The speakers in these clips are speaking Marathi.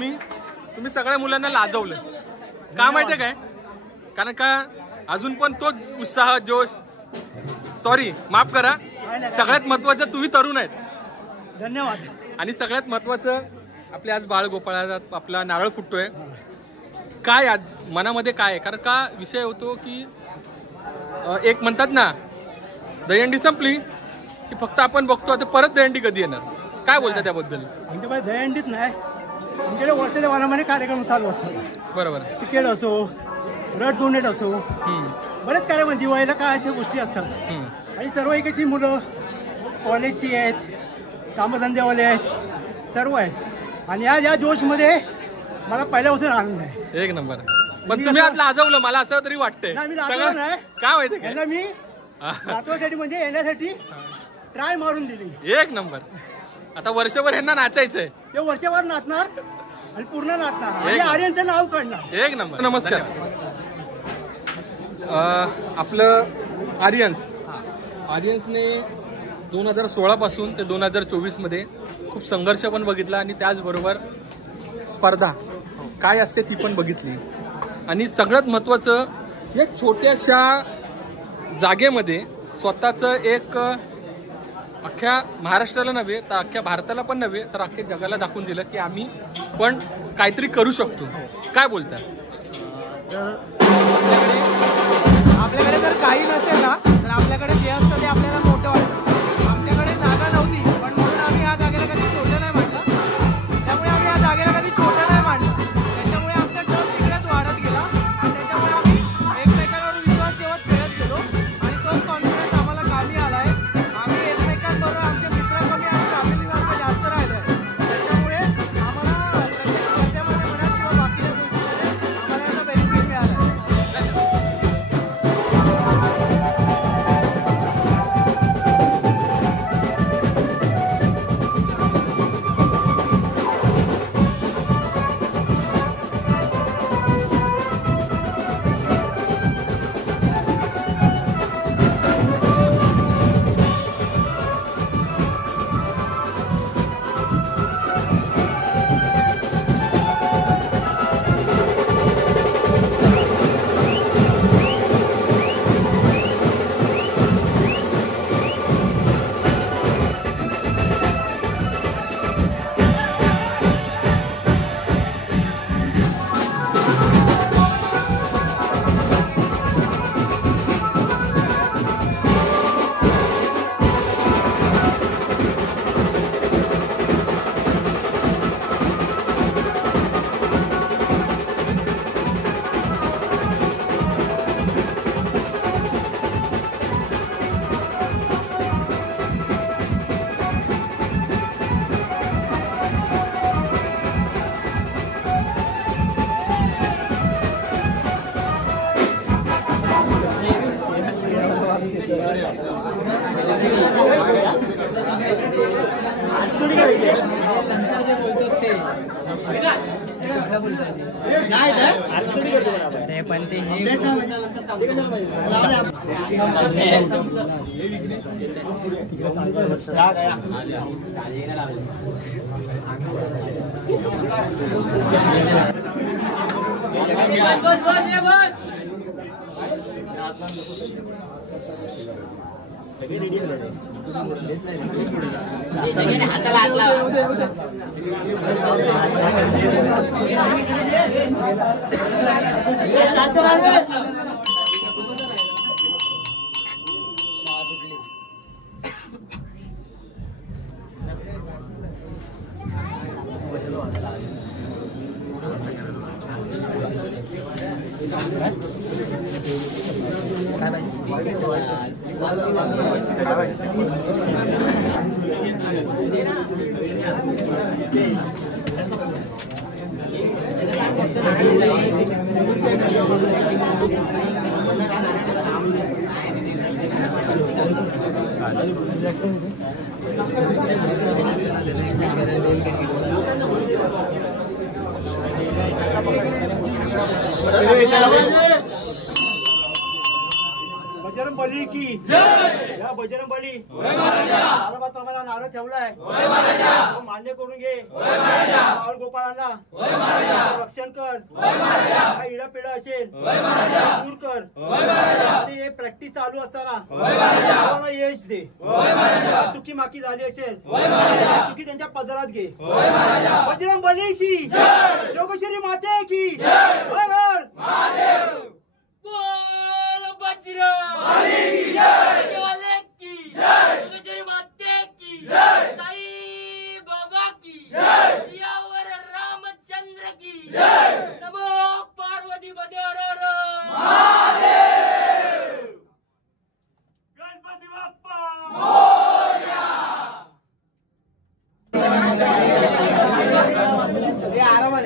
तुम्ही सगळ्या मुलांना लाजवलं का माहितीये काय? कारण का अजून पण तोच उत्साह जोश, सॉरी माफ करा, सगळ्यात महत्वाचं तुम्ही तरुण आहेत. धन्यवाद. आणि सगळ्यात महत्वाचं आपले आज बाळगोपाळाचा आपला नारळ फुटतोय. काय आज मनामध्ये काय आहे? कारण का विषय होतो की एक म्हणतात ना दहीहंडी संपली की फक्त आपण बघतो आता परत दहीहंडी कधी येणार. काय बोलता त्याबद्दल? आमच्याकडे दहीहंडीत नाही, आमच्याकडे वर्षाच्या वारामाने कार्यक्रम चालू असतात. बरोबर. तिकीट असो, रथ डोनेट असो, बरेच कार्यक्रम, दिवाळीला काय अशा गोष्टी असतात. आणि सर्व इकडची मुलं कॉलेजची आहेत, कामधंदेवाले आहेत, सर्व आहेत. आणि आज या जोशमध्ये मला पहिल्यापासून आनंद आहे. एक नंबर. पण तुम्ही आज लाजवलं मला असं तरी वाटतंय. मी लाजवलं नाही. काय माहिती यांना मी नातवासाठी म्हणजे येण्यासाठी ट्राय मारून दिली. एक नंबर. आता वर्षभर यांना नाचायचंय. ते वर्षभर नाचणार आणि पूर्ण नाचणार आणि आर्यनचं नाव काढणार. एक नंबर. नमस्कार. आपलं आर्यन्सने 2016 पासून ते 2024 मध्ये खूप संघर्ष पण बघितला आणि त्याचबरोबर स्पर्धा काय असते ती पण बघितली. आणि सगळ्यात महत्त्वाचं या छोट्याशा जागेमध्ये स्वतःचं एक अख्ख्या महाराष्ट्राला नव्हे तर अख्ख्या भारताला पण नव्हे तर अख्ख्या जगाला दाखवून दिलं की आम्ही पण काहीतरी करू शकतो. काय बोलता? आपल्याकडे जर काही नसेल ना तर आपल्याकडे जे असतं ते आपल्याला मोठं वाटतं. आमच्याकडे जागा नव्हती पण म्हणून आम्ही या जागेला कधी छोटं नाही मांडलं. त्यामुळे आम्ही या जागेला कधी छोटं नाही मांडलं. त्याच्यामुळे आमचा ट्रस्ट इकडेच वाढत गेला आणि त्याच्यामुळे आम्ही एकमेकांवर विश्वास ठेवत खेळत गेलो आणि तोच कॉन्फिडन्स आम्हाला कामी आलाय. आम्ही एकमेकांबरोबर आमचे मित्र कमी आणि फॅमिलीसारखं जास्त राहिलोय. त्याच्यामुळे आम्हाला प्रत्येक स्पर्धेमध्ये म्हणा किंवा बाकीच्या गोष्टीमध्ये आम्हाला याचा बेनिफिट मिळाला. हाताला हात लावा. बजरंग बली की या बजरंग बली सालाबाद आम्हाला नारळ ठेवलाय तो मान्य करून घे बाळ गोपाळांना रक्षण कर काय इडापिडा असेल दूर कर आणि हे प्रॅक्टिस चालू असताना यश दे चुकी माकी झाली असेल चुकी त्यांच्या पदरात घे बजरंग बली की योगेश्वरी माते की हर हर बोल बजरंग बली की जय वाले की जय योगेश्वरी माते की जय साई बाबा की जय सियावर रामचंद्र की जय नमो पार्वती पते हर हर महादेव गणपती बाप्पा मोरया आरामात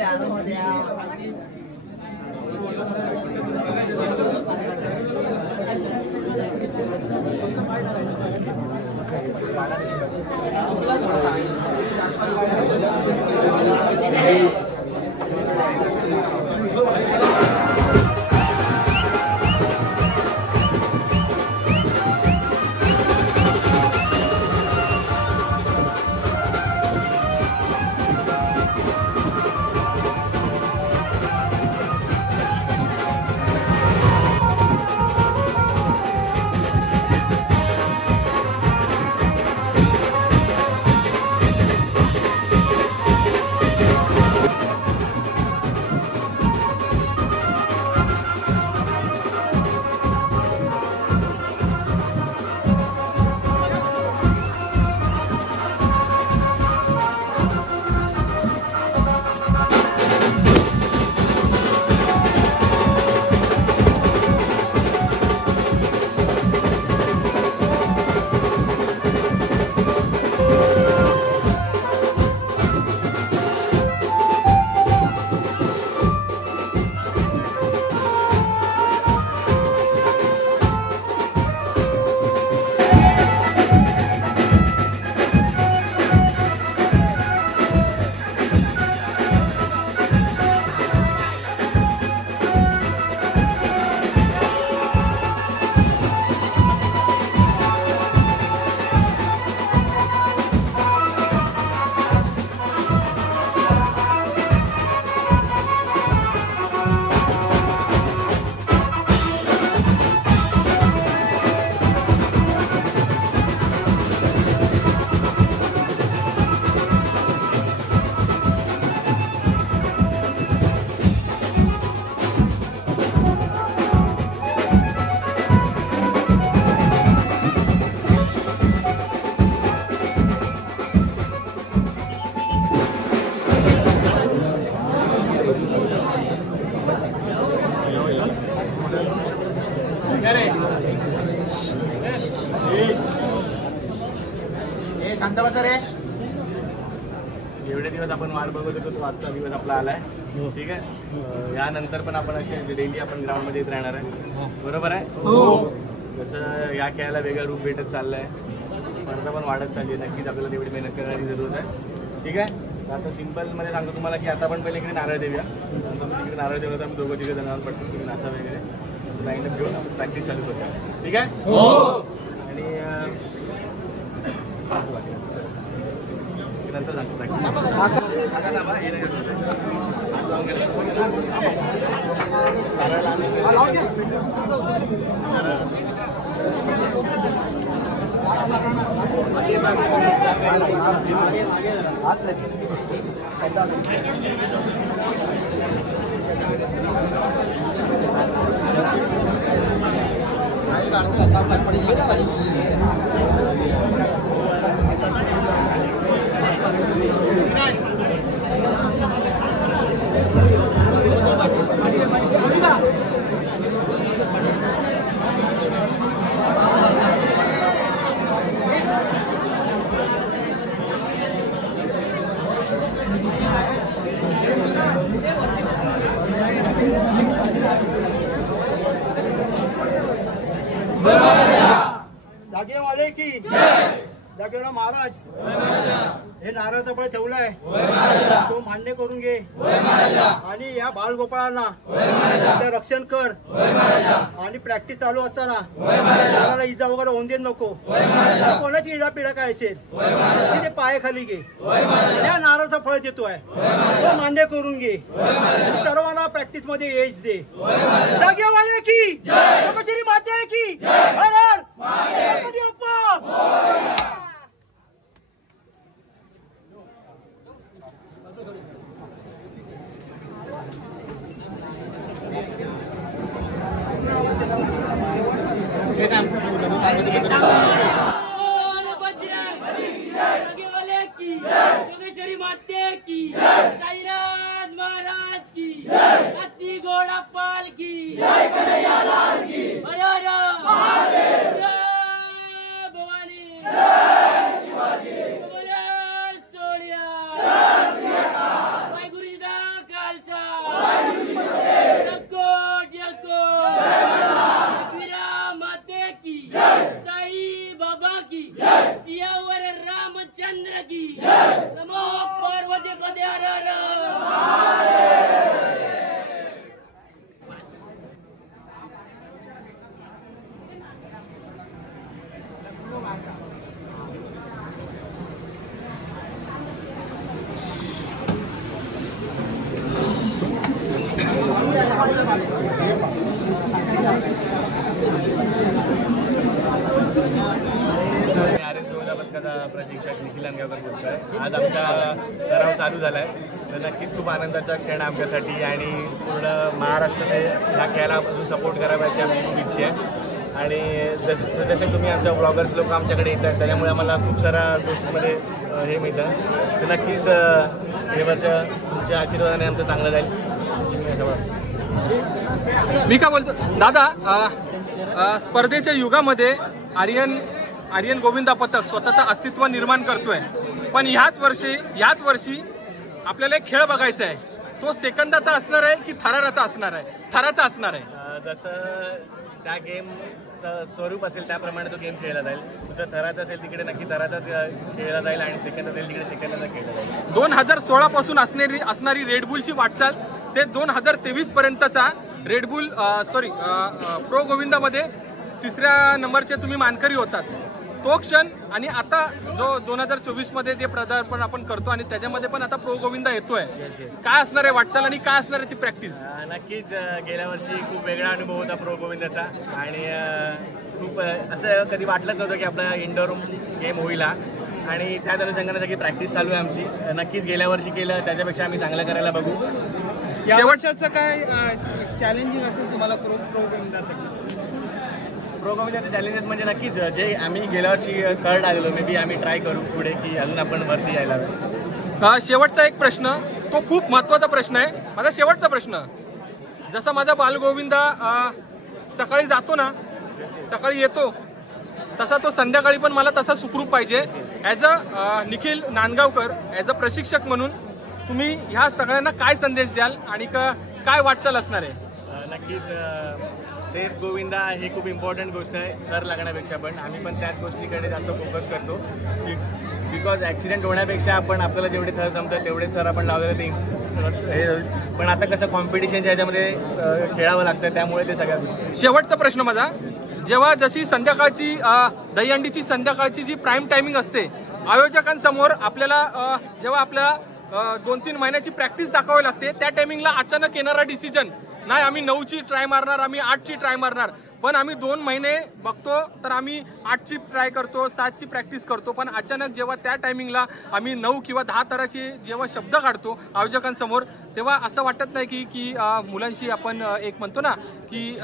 शांत बसा रे. एवढे दिवस आपण वाट बघत होतो, तो आजचा दिवस आपला आलाय. ठीक आहे, यानंतर पण आपण असे डेली आपण ग्राउंडमध्ये येत राहणार आहे. बरोबर आहे. जसं या खेळाला वेगळं रूप भेटत चाललंय, स्पर्धा पण वाढत चालली आहे. नक्कीच आपल्याला तेवढी मेहनत करण्याची जरूरत आहे. ठीक आहे, आता सिम्पलमध्ये सांगतो तुम्हाला की आता आपण पहिले इकडे नारळ देऊया. नंतर तिकडे नारळ देऊ तर आम्ही दोघं तिकडे जाणार पटकन तुम्ही नाचा वगैरे लाईनअप घेऊन आपण प्रॅक्टिस चालू करूया. ठीक आहे. आणि नंतर सांगतो प्रॅक्टिस. जागे वाले की जय. जागेवर महाराज हे नारळाचं फळ ठेवलंय तो मान्य करून घे आणि या बालगोपाळांना ते रक्षण कर आणि प्रॅक्टिस चालू असताना कोणाला इजा वगैरे होऊन देत नको. कोणाची इडापिडा काय असेल ते पायाखाली घे. या नारळाचं फळ देतोय तो मान्य करून घे. सर्वांना प्रॅक्टिस मध्ये यश दे. जागेवाले की लोकशाही माते की हर हर गणपती बाप्पा. योगेश्वरी माते की, साईनाथ महाराज की, हत्ती घोड़ा पाल की, हर हर भवानी, सोनिया, वाहेगुरु जी दा खालसा, जगकोट वीरा माते की, साई बाबा की, सियावर रामचंद्र की, नमो पार्वती पदे हर हर. प्रशिक्षक निखिल अंगावर बोलतोय. आज आमचा सराव चालू झालाय तर नक्कीच खूप आनंदाचा क्षण आमच्यासाठी आणि पूर्ण महाराष्ट्राने ह्या खेळाला अजून सपोर्ट करावा अशी आमची खूप इच्छा आहे. आणि जसे तुम्ही आमच्या ब्लॉगर्स लोक आमच्याकडे येतात त्याच्यामुळे आम्हाला खूप साऱ्या गोष्टींमध्ये हे मिळतं. तर नक्कीच हे वर्ष तुमच्या आशीर्वादाने आमचं चांगलं जाईल अशी मी आशा. मी काय बोलतो दादा, स्पर्धेच्या युगामध्ये आर्यन गोविंदा पथक स्वतःचं अस्तित्व निर्माण करतोय. पण ह्याच वर्षी आपल्याला एक खेळ बघायचा आहे. तो सेकंदाचा असणार आहे की थराराचा असणार आहे? थराचा असणार आहे. जसं त्या गेमचं स्वरूप असेल त्याप्रमाणे तो गेम खेळला जाईल. जसं थराचा असेल तिकडे नक्की थराचाच खेळला जाईल आणि सेकंद असेल तिकडे सेकंदाचा खेळला जाईल. 2016 पासून असणारी रेडबुलची वाटचाल ते 2023 पर्यंतचा रेडबुल प्रो गोविंदामध्ये 3ऱ्या नंबरचे तुम्ही मानकरी होतात. तो क्षण आणि आता जो 2024 मध्ये जे पदार्पण आपण करतो आणि त्याच्यामध्ये पण आता प्रो गोविंदा येतोय, काय असणार आहे वाटचाल आणि काय असणार आहे ती प्रॅक्टिस? नक्कीच गेल्या वर्षी खूप वेगळा अनुभव होता प्रो गोविंदाचा आणि खूप असं कधी वाटलंच नव्हतं की आपला इंडोर गेम होईल आणि त्याच अनुषंगाने सगळी प्रॅक्टिस चालू आहे आमची. नक्कीच गेल्या वर्षी केलं त्याच्यापेक्षा आम्ही चांगलं करायला बघू. शेवटचं काय चॅलेंजिंग असेल तुम्हाला प्रो गोविंदासाठी? प्रो गोविंदाचे चॅलेंजेस म्हणजे नक्कीच जे आम्ही गेल्या वर्षी थर्ड आलेलो मे बी आम्ही ट्राय करू पुढे की अजून आपण वरती यायला हवं. शेवटचा एक प्रश्न, तो खूप महत्त्वाचा प्रश्न आहे. माझा शेवटचा प्रश्न, जसा माझा बालगोविंदा सकाळी जातो ना, सकाळी येतो, तसा तो संध्याकाळी पण मला तसा सुखरूप पाहिजे. As a Nikhil Nandgaonkar, as a प्रशिक्षक म्हणून तुम्ही ह्या सगळ्यांना काय संदेश द्याल आणि काय वाटचाल असणार आहे? नक्कीच सेफ गोविंदा हे खूप इम्पॉर्टंट गोष्ट आहे थर लागण्यापेक्षा. पण आम्ही पण त्याच गोष्टीकडे जास्त फोकस करतो की बिकॉज ॲक्सिडेंट होण्यापेक्षा आपण आपल्याला जेवढे थर जमतात तेवढेच थर आपण लावलेलं ते हे. पण आता कसं कॉम्पिटिशनच्या ह्याच्यामध्ये खेळावं लागतं त्यामुळे ते सगळ्या गोष्टी. शेवटचा प्रश्न माझा, जेव्हा जशी संध्याकाळची दहीहंडीची संध्याकाळची जी प्राईम टायमिंग असते, आयोजकांसमोर आपल्याला जेव्हा आपल्याला 2-3 महिन्याची प्रॅक्टिस दाखवावी लागते, त्या टायमिंगला अचानक येणारा डिसिजन, नाही आम्ही 9ची ट्राय मारणार, आम्ही 8ची ट्राय मारणार, पण आम्ही 2 महिने बघतो तर आम्ही 8ची ट्राय करतो, 7ची प्रॅक्टिस करतो. पण अचानक जेव्हा त्या टायमिंगला आम्ही 9 किंवा 10 थराचे जेव्हा शब्द काढतो आयोजकांसमोर, तेव्हा असं वाटत नाही की मुलांशी आपण एक म्हणतो ना की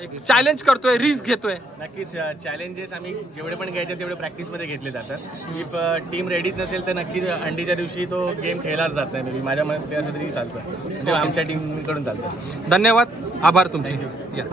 एक चॅलेंज करतोय, रिस्क घेतोय? नक्कीच चॅलेंजेस आम्ही जेवढे पण घ्यायचे तेवढे प्रॅक्टिसमध्ये घेतले जातात. इफ टीम रेडीच नसेल तर नक्कीच अंडीच्या दिवशी तो गेम खेळलाच जात नाही. मी माझ्या मते असं तरी चालतं, म्हणजे आमच्या टीमकडून चालतं. धन्यवाद, आभार तुमचे. या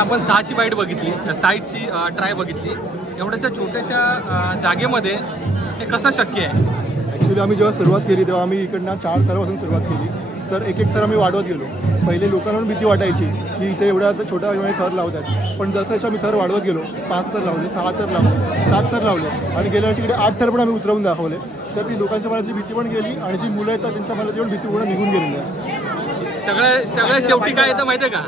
आपण 6ची बाईट बघितली, 6ची ट्राय बघितली. एवढ्याच्या छोट्याशा जागेमध्ये हे कसं शक्य आहे? ॲक्च्युली आम्ही जेव्हा सुरुवात केली तेव्हा आम्ही इकडनं 4 थरापासून सुरुवात केली. तर एक एक थर आम्ही वाढवत गेलो. पहिले लोकांना भीती वाटायची की इथे एवढ्या छोट्या थर लावतात, पण जसं आम्ही थर वाढवत गेलो, 5 थर लावले, 6 थर लावले, 7 थर लावले आणि गेल्या वर्षी इकडे 8 थर पण आम्ही उतरवून दाखवले. तर ती लोकांच्या मनातली भीती पण गेली आणि जी मुलं येतात त्यांच्या मनातली पण भीती पूर्ण निघून गेलेली आहे. सगळ्या शेवटी काय येतं माहिती आहे का?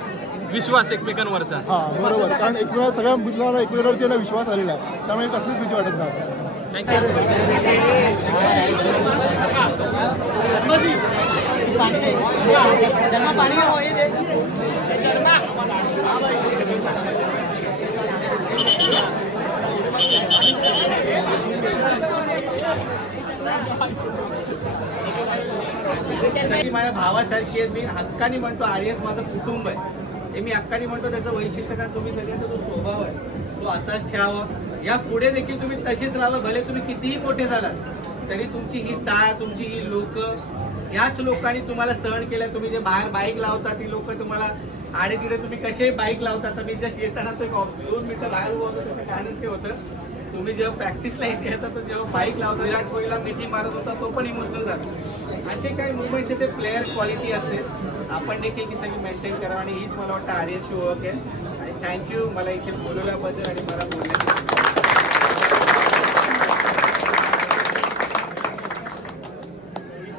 विश्वास एकमेकांवरचा. हां बरोबर, कारण एकमेकांना सगळ्या मुलांना एकमेकांवरती विश्वास आलेला आहे, त्यामुळे कसलीच भीती वाटत नाही. माझ्या भावासारखी मी हक्कानी म्हणतो, आर्यस माझं कुटुंब आहे हे मी हक्कानी म्हणतो. त्याचं वैशिष्ट्य कारण तुम्ही सगळ्यांचा जो स्वभाव आहे तो असाच ठेवावा. या पुढे देखील तुम्ही तशीच राहावं. भले तुम्ही कितीही मोठे झालात तरी तुमची ही चाळ, तुमची ही लोक, याच लोकांनी तुम्हाला सहन केलं. तुम्ही जे बाहेर बाईक लावता ती लोक तुम्हाला आणि तिथे तुम्ही कसे बाईक लावता. तर मी जस्ट येताना तो 2 मिनिटं बाहेर उभं होतं, त्याचं कारणच ते होतं तुम्ही जेव्हा प्रॅक्टिसला इथे येतात तर जेव्हा बाईक लावता विराट कोहलीला मिठी मारत होता तो पण इमोशनल झाला. असे काही मुवमेंटचे ते प्लेअर क्वालिटी असते. आपण देखील ती सगळी मेंटेन करा आणि हीच मला वाटतं आर्यनची ओळख आहे. आणि थँक्यू मला इथे बोलवल्याबद्दल आणि मला बोलण्याबद्दल.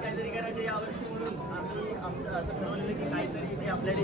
काहीतरी करायचं यावर्षी म्हणून आम्ही आमचं असं ठरवलेलं की काहीतरी इथे आपल्याला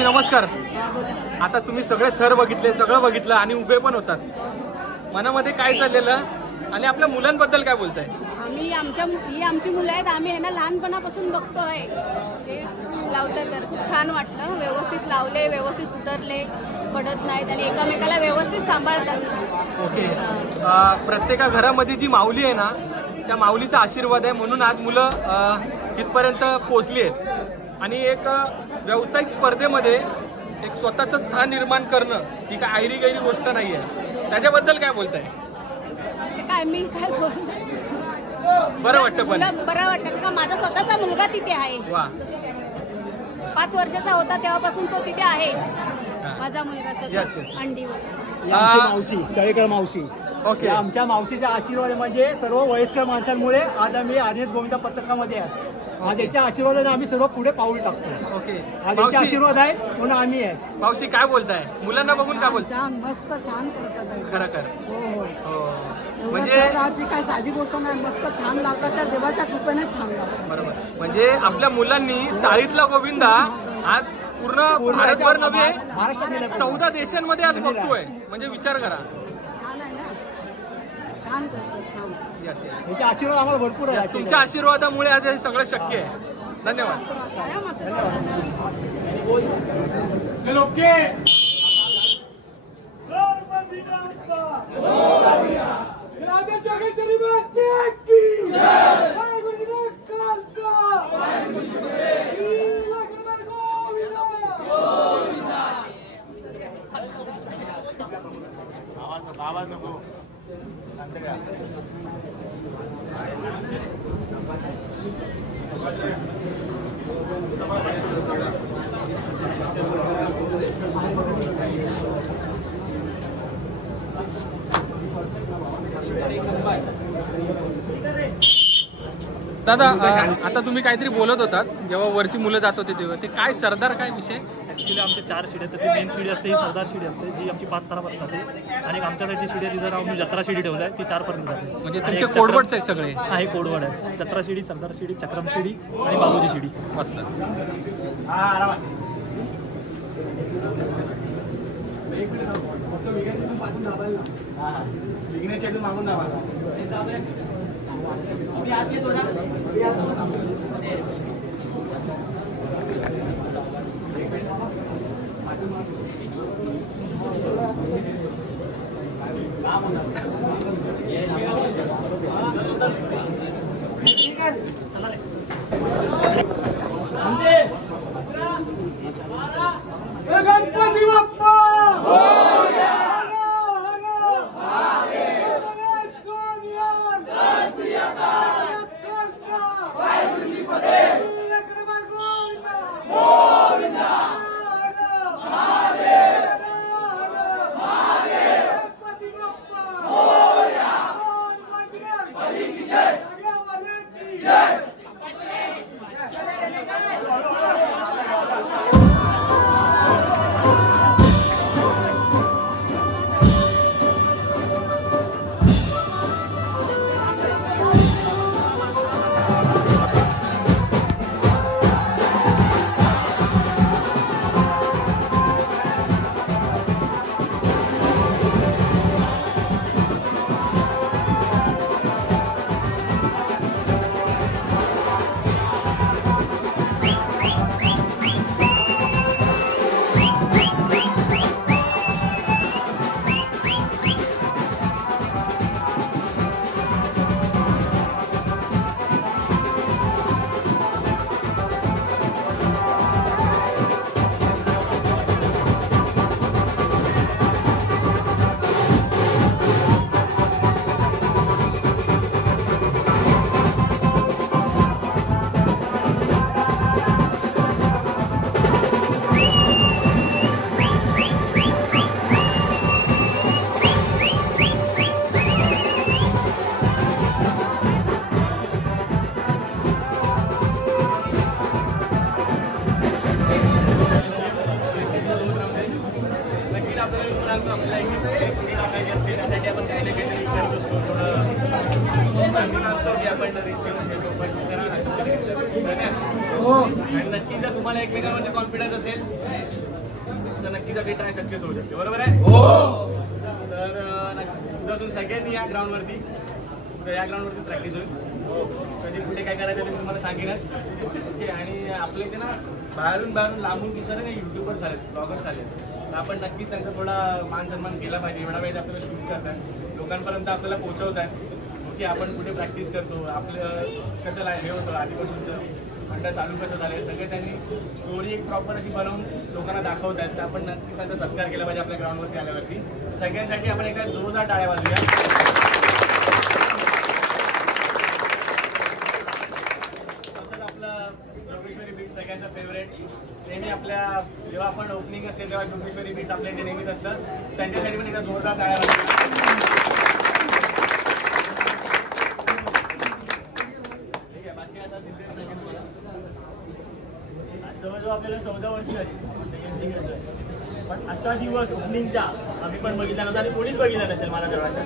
नमस्कार. आता तुम्ही सगळे थर बघितले, सगळं बघितलं आणि उभे पण होतात. मनामध्ये काय चाललेलं आणि आपल्या मुलांबद्दल काय बोलताय? ही आमची मुलं आहेत. आम्ही ह्यांना लहानपणापासून बघतोय. ते लावतात तर खूप छान वाटलं. व्यवस्थित लावले, व्यवस्थित उतरले, पडत नाहीत आणि एकामेकाला व्यवस्थित सांभाळतात. ओके. प्रत्येका घरामध्ये जी माऊली आहे ना, त्या माऊलीचा आशीर्वाद आहे म्हणून आज मुलं इथपर्यंत पोहोचली आहेत. आणि एक व्यावसायिक स्पर्धेमध्ये एक स्वतःचं स्थान निर्माण करणं ही काय आयरी गैरी गोष्ट नाही आहे. त्याच्याबद्दल काय बोलताय? काय मी काय बरं वाटतं. पण बरं वाटतं का माझा स्वतःचा मुलगा तिथे आहे. वा. 5 वर्षाचा होता तेव्हापासून तो तिथे आहे. माझा मुलगा अंडीवर. आमची मावशी तळेकर मावशी. ओके. आमच्या मावशीच्या आशीर्वाद म्हणजे सर्व वयस्कर माणसांमुळे आज आम्ही आर्यस गोविंदा पत्रकामध्ये आहोत. आज याच्या आशीर्वादाने आम्ही सर्व पुढे पाऊल टाकतो. ओके. आज याचे आशीर्वाद आहेत म्हणून आम्ही आहेत. मावशी काय बोलताय? मुलांना बघून काय बोलताय? मस्त छान करतात. खरं. हो. म्हणजे काय साधी गोष्ट नाही. मस्त छान लावतात. त्या देवाच्या कृपेने छान लावतात. बरोबर. म्हणजे आपल्या मुलांनी चाळीतला गोविंदा आज पूर्ण भारतभर नव्हे, महाराष्ट्रात 14 देशांमध्ये आज बघतोय. म्हणजे विचार करा. छान आहे ना. छान करतात. छान. याचे आशीर्वाद आम्हाला भरपूर आहे. तुमच्या आशीर्वादामुळे आज हे सगळं शक्य आहे. धन्यवाद. आवाज नको. दादा, आता तुम्ही काहीतरी बोलत होतात जेव्हा वरती मुलं जात होते तेव्हा, ते काय सरदार काय विषय? ऍक्च्युली आमच्या 4 शिडी आहेत. ती मेन शिडी असते, ही सरदार शिडी असते जी आमची 5 तारापर्यंत जाते. आणि आमच्या साईडची शिडी आहे, जर आम्ही 17 शिडी ठेवलं आहे ती 4 पर्यंत जाते. म्हणजे तुमचे कोडवर्ड्स आहेत सगळे? हा, हे कोडवर्ड आहे. 17 शिडी, सरदार शिडी, चक्रम शिडी आणि बाबूजी शिडी. मस्त. मागून ना चला रे. एकदा आपल्याला मी म्हणालो आपल्याला एक टाकायची असते त्यासाठी आपण काही ना काहीतरी करत असतो थोडं सांगून आणतो की आपण रिस्क घेऊन घेतो पण करावं लागतं आणि नक्कीच जर तुम्हाला एकमेकांमध्ये कॉन्फिडन्स असेल तर नक्कीच आपली ट्राय सक्सेस होऊ शकते बरोबर आहे तर उद्यापासून सगळ्यांनी या ग्राउंडवरती या ग्राउंडवरती प्रॅक्टिस होईल कधी कुठे काय करायचं ते मी तुम्हाला सांगेनच ओके आणि आपल्या इथे ना बाहेरून लांबून खूप सारे युट्यूबर्स आलेत ब्लॉगर्स आलेत तर आपण नक्कीच त्यांचा थोडा मान सन्मान केला पाहिजे एवढा वेळ आपल्याला शूट करतात लोकांपर्यंत आपल्याला पोहोचवत आहे ओके आपण कुठे प्रॅक्टिस करतो आपलं कसं हे होतं आधीपासूनचं मंडळ चालू कसं झालं सगळे त्यांनी स्टोरी एक प्रॉपर अशी बनवून लोकांना दाखवत आहेत तर आपण नक्की त्यांचा सत्कार केला पाहिजे आपल्या ग्राउंडवरती आल्यावरती सगळ्यांसाठी आपण एकदा जोरदार टाळ्या वाजूया जोगेश्वरी बीच सगळ्यांचा फेवरेट नेहमी आपल्या जेव्हा आपण ओपनिंग असते तेव्हा जोगेश्वरी बीच आपल्या इथे नेहमीच असतं त्यांच्यासाठी पण एकदा जोरदार टाळ्या ठीक आहे बाकी आता सिद्धेश सांगेल मला जवळजवळ आपल्याला 14 वर्ष झाली पण असा दिवस ओपनिंगचा आम्ही पण बघितला नव्हता आणि कोणीच बघितला नसेल मला तर वाटतं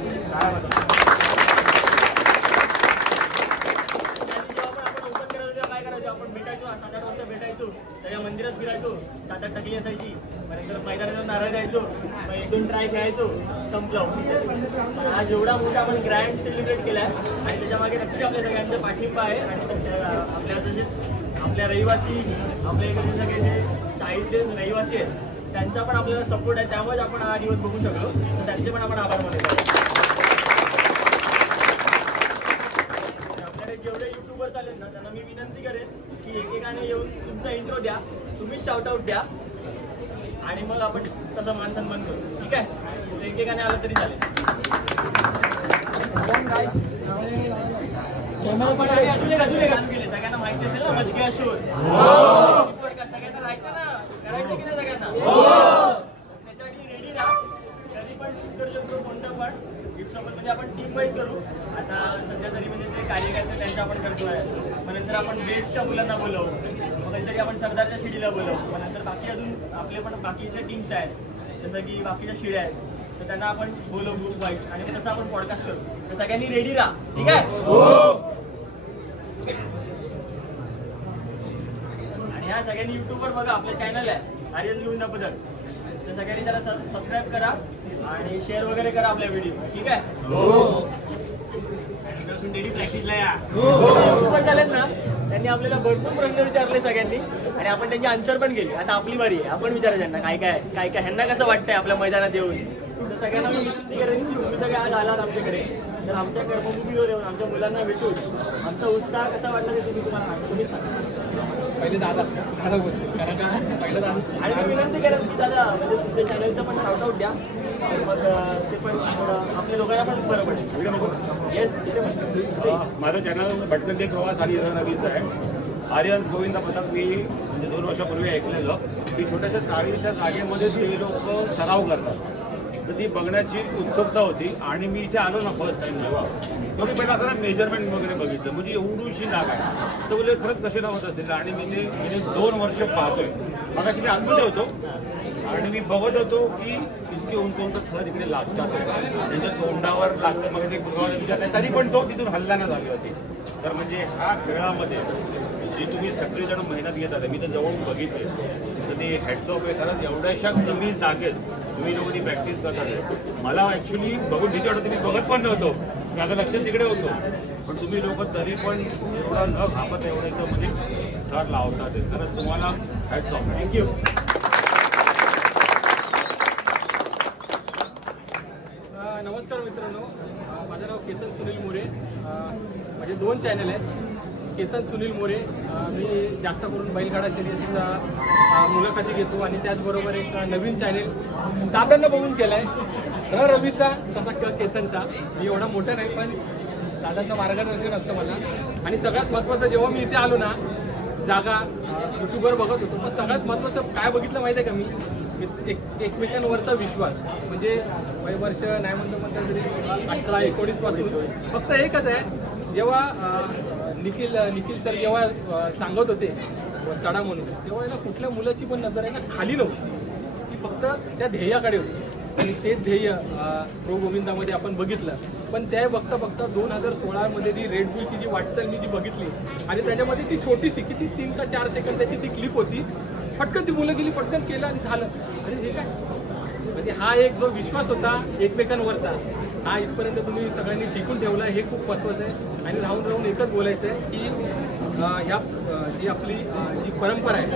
आपण भेटायचो 7-8 वाजता भेटायचो सगळ्या मंदिरात फिरायचो 7-8 टकली असायची नंतर मैदानात नारळ द्यायचो मग 1-2 ट्राय खेळायचो संपलं आज एवढा मोठा आपण ग्रँड सेलिब्रेट केलाय आणि त्याच्यामागे नक्की आपल्या सगळ्यांचा पाठिंबा आहे आणि आपल्या जसे आपल्या रहिवासी आपल्या इकडचे सगळे जे 40 रहिवासी आहेत त्यांचा पण आपल्याला सपोर्ट आहे त्यामुळेच आपण हा दिवस बघू शकलो तर त्यांचे पण आपण आभार मानतो जेवढे युट्यूबर्स आलेत ना त्यांना मी विनंती करेन की एकेकाने येऊन तुमचा इंट्रो द्या तुम्हीच शाउट आउट द्या आणि मग आपण तसा मान सन्मान करू ठीक आहे एकेकाने आलं तरी चालेल अजून एक काम केले सगळ्यांना माहिती असेल ना मजगे शोध सगळ्यांना राहायचं ना करायचं की नाही सगळ्यांना त्याच्यासाठी रेडी राहा कधी पण शूट करू शकतो कोणतं पण गिफ्टसोबत म्हणजे आपण टीम वाईज करू आता सध्या तरी म्हणजे ते कार्यकर्ते त्यांच्या आपण करतोय मग नंतर आपण बेस्टच्या मुलांना बोलवू मग कधीतरी आपण सरदारच्या शिडीला बोलवू मग नंतर बाकी अजून आपले पण बाकीच्या टीम्स आहेत जसं की बाकीच्या शिड्या आहेत तर त्यांना आपण बोलवू ग्रुप वाईज आणि तसं आपण पॉडकास्ट करू तर सगळ्यांनी रेडी राहा ठीक आहे आणि ह्या सगळ्यांनी युट्यूबवर बघा आपलं चॅनल आहे आर्यन लुंडा बद्दल तर सगळ्यांनी त्याला सबस्क्राईब करा आणि शेअर वगैरे करा आपल्या व्हिडिओ ठीक आहे डेली प्रॅक्टिसला या युट्यूबर झालेत ना त्यांनी आपल्याला भरपूर प्रश्न विचारले सगळ्यांनी आणि आपण त्यांची आन्सर पण केली आता आपली बारी आहे आपण विचारायचं त्यांना काय काय ह्यांना कसं वाटतंय आपल्या मैदानात येऊन तर सगळ्यांना मी विनंती करेन की तुम्ही सगळे आज आलात आमच्याकडे तर आमच्या कर्मभूमीवर येऊन आमच्या मुलांना भेटून आमचा उत्साह कसा वाटला ते तुम्ही सांगा पहिले दादा पहिलं दादा आणि मी विनंती करेन की दादा म्हणजे तुमच्या चॅनलचं पण शाउट आउट द्या मग ते पण आपल्या लोकांना पण बरं पडेल येस माझं चॅनल भटकन ते प्रवास आणि नवीच आहे आर्यन गोविंद पथक मी म्हणजे 2 वर्षापूर्वी ऐकलेलं की छोट्याशा चाळीच्या जागेमध्ये ते लोक सराव करतात तर ती बघण्याची उत्सुकता होती आणि मी इथे आलो ना फर्स्ट टाइम जेव्हा तर मी पहिला खरं मेजरमेंट वगैरे बघितलं म्हणजे एवढीशी जागा आहे तर बोलले खरंच कसे नावत असेल आणि मी 2 वर्ष पाहतोय मग अशी मी आतमध्ये होतो आणि मी बघत होतो की इतके उंच थर इकडे लागतात त्यांच्या तोंडावर लागतं मग विचारलं तरी पण तो तिथून हल्ला न झाली होती तर म्हणजे ह्या खेळामध्ये जी तुम्ही सगळेजण मेहनत घेतात मी तर जवळून बघितले तर ते हॅट्स ऑफ आहे खरंच एवढ्याशा कमी जागेत तुम्ही लोक ती प्रॅक्टिस करतात मला ॲक्च्युली बघून भीती वाटत मी बघत पण नव्हतो माझं लक्ष तिकडे होतं पण तुम्ही लोक तरी पण एवढं न घाबत एवढं म्हणजे थर लावतात खरंच तुम्हाला हॅट्स ऑफ थँक्यू नमस्कार मित्रांनो माझं नाव केतन सुनील मोरे माझे 2 चॅनल आहेत केतन सुनील मोरे मी जास्त करून बैलगाडा शर्यतीचा मुलाखती घेतो आणि त्याचबरोबर एक नवीन चॅनेल दादांना बघून केला आहे रवीचा तसा केतनचा मी एवढा मोठा नाही पण दादाचं मार्गदर्शन असतं मला आणि सगळ्यात महत्त्वाचं जेव्हा मी इथे आलो ना जागा युट्यूबवर बघत होतो पण सगळ्यात महत्त्वाचं काय बघितलं माहिती आहे का मी एकमेकांवरचा विश्वास म्हणजे वर्ष नाही म्हणतो तरी 18-19 पासून फक्त एकच आहे जेव्हा निखिल सर जेव्हा सांगत होते चढा म्हणून तेव्हा याला कुठल्या मुलाची पण नजर आहे ना खाली नव्हती ती फक्त त्या ध्येयाकडे होती आणि ते ध्येय प्रो गोविंदामध्ये आपण बघितलं. पण त्या बघता बघता 2016 ती रेड बुलची जी वाटचाल मी जी बघितली आणि त्याच्यामध्ये ती छोटीशी किती 3 का 4 सेकंदाची ती क्लिप होती. पटकन ती मुलं गेली, पटकन केलं आणि झालं. अरे हे काय म्हणजे हा एक जो विश्वास होता एकमेकांवरचा हा इथपर्यंत तुम्ही सगळ्यांनी टिकून ठेवला हे खूप महत्त्वाचं आहे. आणि राहून राहून एकच बोलायचं आहे की ह्या जी आपली जी परंपरा आहे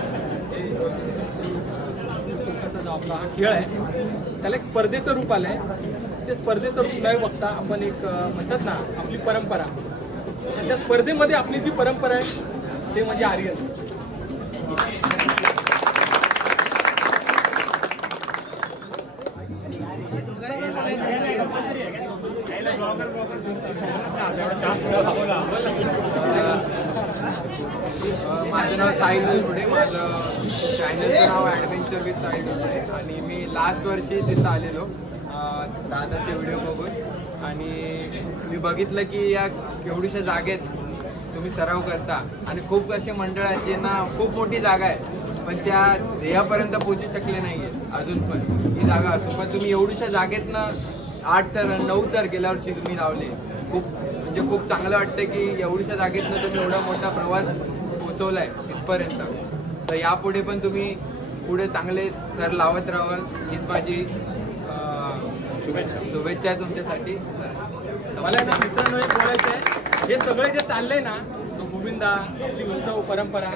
जो आपला हा खेळ आहे त्याला एक स्पर्धेचं रूप आलं आहे. ते स्पर्धेचं रूप न बघता आपण एक म्हणतात ना आपली परंपरा, त्या स्पर्धेमध्ये आपली जी परंपरा आहे ते म्हणजे आर्यन. माझं नाव साहिल पुढे, माझं चॅनलचं नाव ॲडव्हेंचर विथ साहिल आहे आणि मी लास्ट वर्षी तिथं आलेलो दादाचे व्हिडिओ बघून आणि मी बघितलं की या केवढीशा जागेत तुम्ही सराव करता आणि खूप असे मंडळ आहेत ज्यांना खूप मोठी जागा आहे पण त्या ध्येयापर्यंत पोहोचू शकले नाही आहेत अजून पण ही जागा असो. पण तुम्ही एवढीशा जागेतनं 8 तर 9 तर गेल्या वर्षी तुम्ही लावले. खूप चांगलं वाटतं की एवढ्याशा जागेतनं तुम्ही एवढा मोठा प्रवास पोहोचवलाय इथपर्यंत. तर यापुढे पण तुम्ही पुढे चांगले थर लावत राहाल हीच माझी शुभेच्छा आहे तुमच्यासाठी. मला ना मित्रांनो एक बोलायचं आहे, हे सगळे जे चाललंय ना गोविंदा आपली उत्सव परंपरा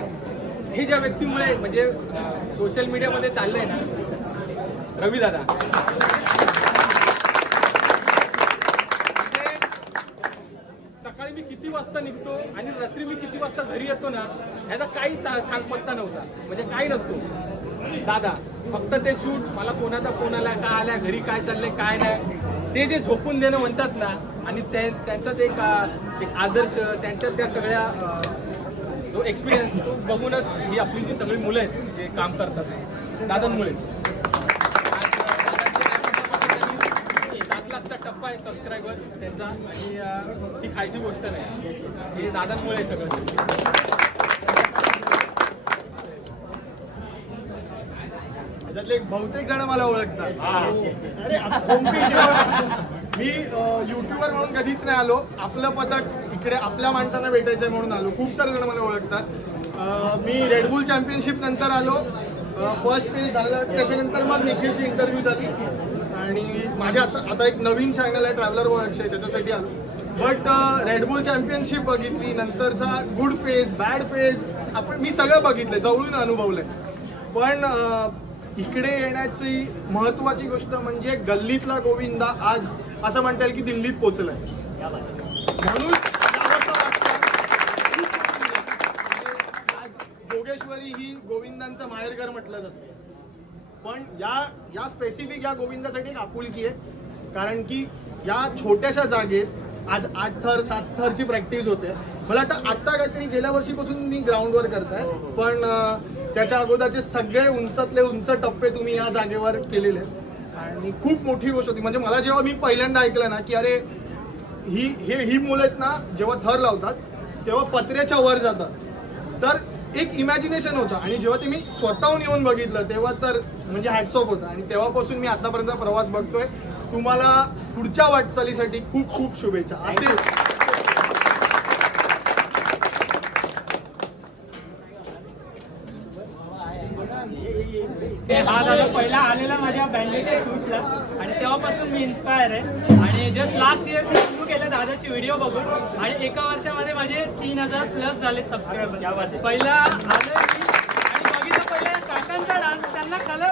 हे ज्या व्यक्तीमुळे म्हणजे सोशल मीडियामध्ये चाललंय ना रवी दादा, सकाळी मी किती वाजता निघतो आणि रात्री मी किती वाजता घरी येतो ना ह्याचा काही थांगपत्ता नव्हता, म्हणजे काही नसतो. दादा फक्त ते शूट, मला कोणाचा फोन आला, काय आल्या, घरी काय चाललंय काय नाही, ते जे झोपून देणं म्हणतात ना आणि त्यांचा ते एक आदर्श, त्यांच्या त्या सगळ्या जो एक्सपिरियन्स तो बघूनच ही आपली जी सगळी मुलं आहेत जे काम करतात दादांमुळे. 7 लाखचा टप्पा आहे सबस्क्रायबर त्यांचा आणि ती खायची गोष्ट नाही, हे दादांमुळे सगळं. त्याच्यातले बहुतेक जण मला ओळखतात. अरे मी युट्यूबर म्हणून कधीच नाही आलो, आपलं पथक इकडे आपल्या माणसांना भेटायचंय म्हणून आलो. खूप सारे जण मला ओळखतात. मी रेडबुल चॅम्पियनशिप नंतर आलो, फर्स्ट फेज झालं, त्याच्यानंतर मग निखिलची इंटरव्ह्यू झाली आणि माझ्या आता एक नवीन चॅनल आहे ट्रॅव्हलर वर्क्स आहे त्याच्यासाठी आलो. बट रेडबुल चॅम्पियनशिप बघितली, नंतरचा गुड फेज बॅड फेज मी सगळं बघितलंय, जवळून अनुभवलंय. पण इकडे येण्याची महत्वाची गोष्ट म्हणजे गल्लीतला गोविंदा आज असं म्हणता येईल की दिल्लीत पोहोचलाय. म्हणून आज जोगेश्वरी ही गोविंदांचं माहेरघर म्हटलं जातं. पण या स्पेसिफिक या गोविंदासाठी एक आपुलकी आहे, कारण की या छोट्याशा जागेत आज 8 थर 7 थरची प्रॅक्टिस होते. मला वाटतं आता काहीतरी गेल्या वर्षीपासून मी ग्राउंडवर करताय, पण त्याच्या अगोदरचे सगळे उंचातले उंच टप्पे तुम्ही या जागेवर केलेले आहेत आणि खूप मोठी गोष्ट होती. म्हणजे मला जेव्हा मी पहिल्यांदा ऐकलं ना की अरे ही मुलं आहेत ना, जेव्हा थर लावतात तेव्हा पत्र्याच्या वर जातात, तर एक इमॅजिनेशन होतं. आणि जेव्हा ते मी स्वतःहून येऊन बघितलं तेव्हा तर म्हणजे हॅट्स ऑफ होतं. आणि तेव्हापासून मी आतापर्यंत प्रवास बघतोय. तुम्हाला पुढच्या वाटचालीसाठी खूप खूप शुभेच्छा. असे हा दादा पहिला आलेला माझ्या बँडेच्या शूटला आणि तेव्हापासून मी इन्स्पायर आहे. आणि जस्ट लास्ट इयर मी सुरू केलं दादाचे व्हिडिओ बघून आणि एका वर्षामध्ये माझे 3000+ झाले सबस्क्रायबर. पहिला आलोय मी आणि बघितलं पहिल्या काकांचा डान्स, त्यांना काकांना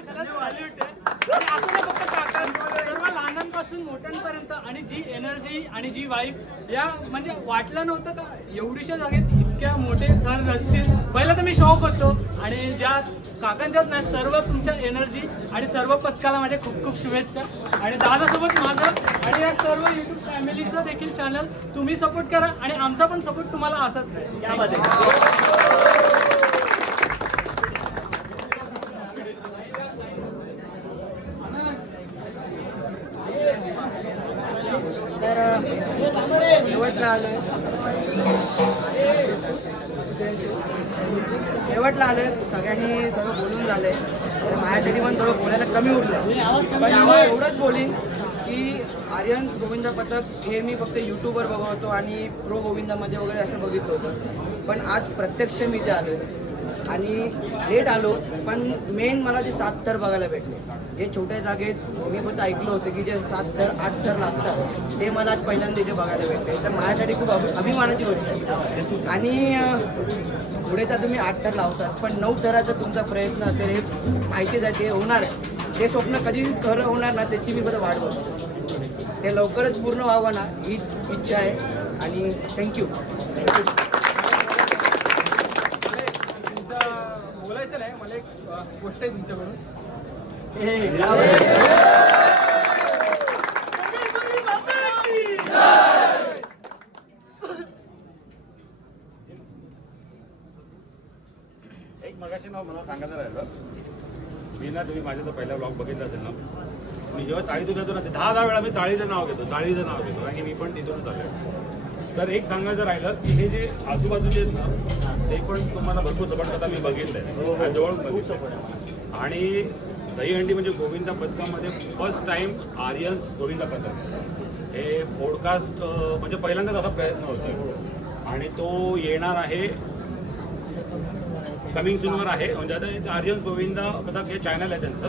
खरंच सॅल्यूट आहे. आणि असं नाही फक्त काका, सर्व लहानांपासून मोठ्यांपर्यंत आणि जी एनर्जी आणि जी वाईब या म्हणजे वाटलं नव्हतं का एवढीशा जागेत इतक्या मोठे थर नसतील. पहिला तर मी शॉक होतो आणि ज्या काकांच्याच नाही सर्व तुमच्या एनर्जी आणि सर्व पथकाला माझ्या खूप खूप शुभेच्छा. आणि दादासोबत माझं आणि या सर्व युट्यूब फॅमिलीचं देखील चॅनल तुम्ही सपोर्ट करा आणि आमचा पण सपोर्ट तुम्हाला असाच आहे यामध्ये. तर शेवटला आलोय सगळ्यांनी सगळं बोलून झालंय तर माझ्यासाठी पण थोडं बोलायला कमी उरलं पण एवढंच बोलीन की आर्यन्स गोविंदा पथक हे मी फक्त यूट्यूबवर बघत होतो आणि प्रो गोविंदामध्ये वगैरे असं बघितलं होतं पण आज प्रत्यक्ष मी ते आलो आणि लेट आलो पण मेन मला जे 7 थर बघायला भेटले जे छोट्या जागेत मी फक्त ऐकलं होतं की जे 7 थर 8 थर लागतात ते मला आज पहिल्यांदा इथे बघायला भेटले तर माझ्यासाठी खूप अभिमानाची गोष्ट आहे आणि पुढे तर तुम्ही 8 थर लावतात पण 9 थराचा तुमचा प्रयत्न असेल हे माहितीच आहे ते होणार आहे ते स्वप्न कधी खरं होणार ना त्याची मी बरं वाट बघतो ते लवकरच पूर्ण व्हावं ना हीच इच्छा आहे आणि थँक्यू बोलायचं नाही मला एक गोष्ट आहे तुमच्याकडून एक मगाशी नाव मला सांगायचं राहिलं मी ना तुम्ही माझ्या पहिला ब्लॉग बघितला असेल ना मी जेव्हा चाळीत होतो ना 10 वेळा मी चाळीचं नाव घेतो कारण की मी पण तिथूनच आलो तर एक सांगायचं राहिलं की हे जे आजूबाजूचे आहेत ना ते पण तुम्हाला भरपूर सपोर्ट करता मी बघितलंय जवळून बघितलं आणि दहीहंडी म्हणजे गोविंदा पथकामध्ये फर्स्ट टाइम आर्यन्स गोविंदा पथक हे पॉडकास्ट म्हणजे पहिल्यांदाच असा प्रयत्न होतो आणि तो येणार आहे कमिंग सूनवर आहे म्हणजे आता आर्यन्स गोविंदा पथक हे चॅनल आहे त्यांचं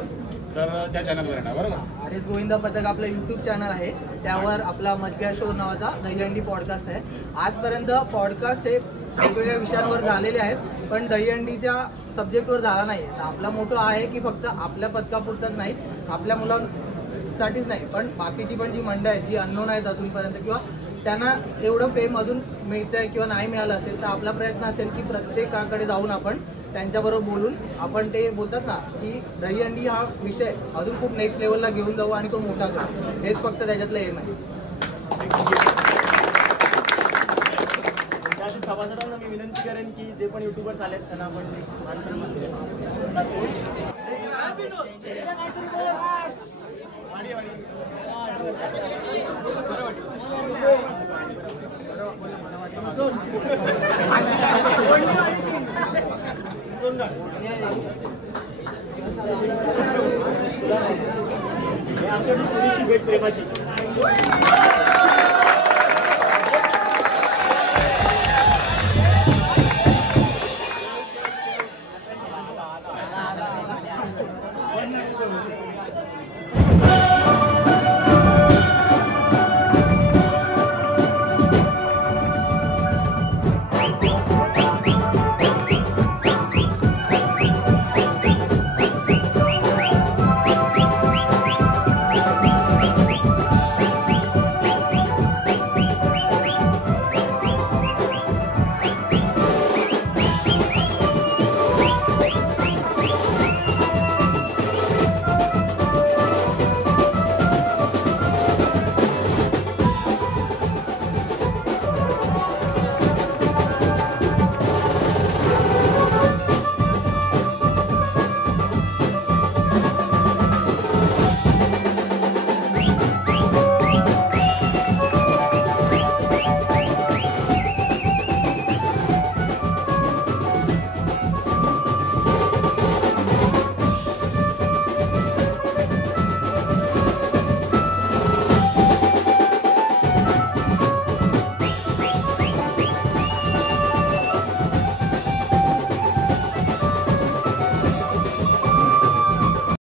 तर त्या चॅनलवर येणार बरोबर आर्यन्स गोविंदा पथक आपलं यूट्यूब चॅनल आहे त्यावर आपला मजग्या शो नावाचा दहीहंडी पॉडकास्ट आहे आजपर्यंत पॉडकास्ट हे वेगवेगळ्या विषयांवर झालेले आहेत पण दहीहंडीच्या सब्जेक्टवर झाला नाही तर आपला मोठो आहे की फक्त आपल्या पथकापुरताच नाही आपल्या मुलांसाठीच नाही पण बाकीची पण जी मंडळ आहेत जी अननोन आहेत अजूनपर्यंत किंवा त्यांना एवढं फेम अजून मिळतंय किंवा नाही मिळालं असेल तर आपला प्रयत्न असेल की प्रत्येकाकडे जाऊन आपण त्यांच्याबरोबर बोलून आपण ते बोलतात ना की दहीहंडी हा विषय अजून खूप नेक्स्ट लेवलला घेऊन जाऊ आणि तो मोठा करू हेच फक्त त्याच्यातलं एम आहे सभासदांना मी विनंती करेन की जे पण युट्यूबर्स आलेत त्यांना आपण मानसन्मान आमच्याकडून थोडीशी भेट प्रेमाची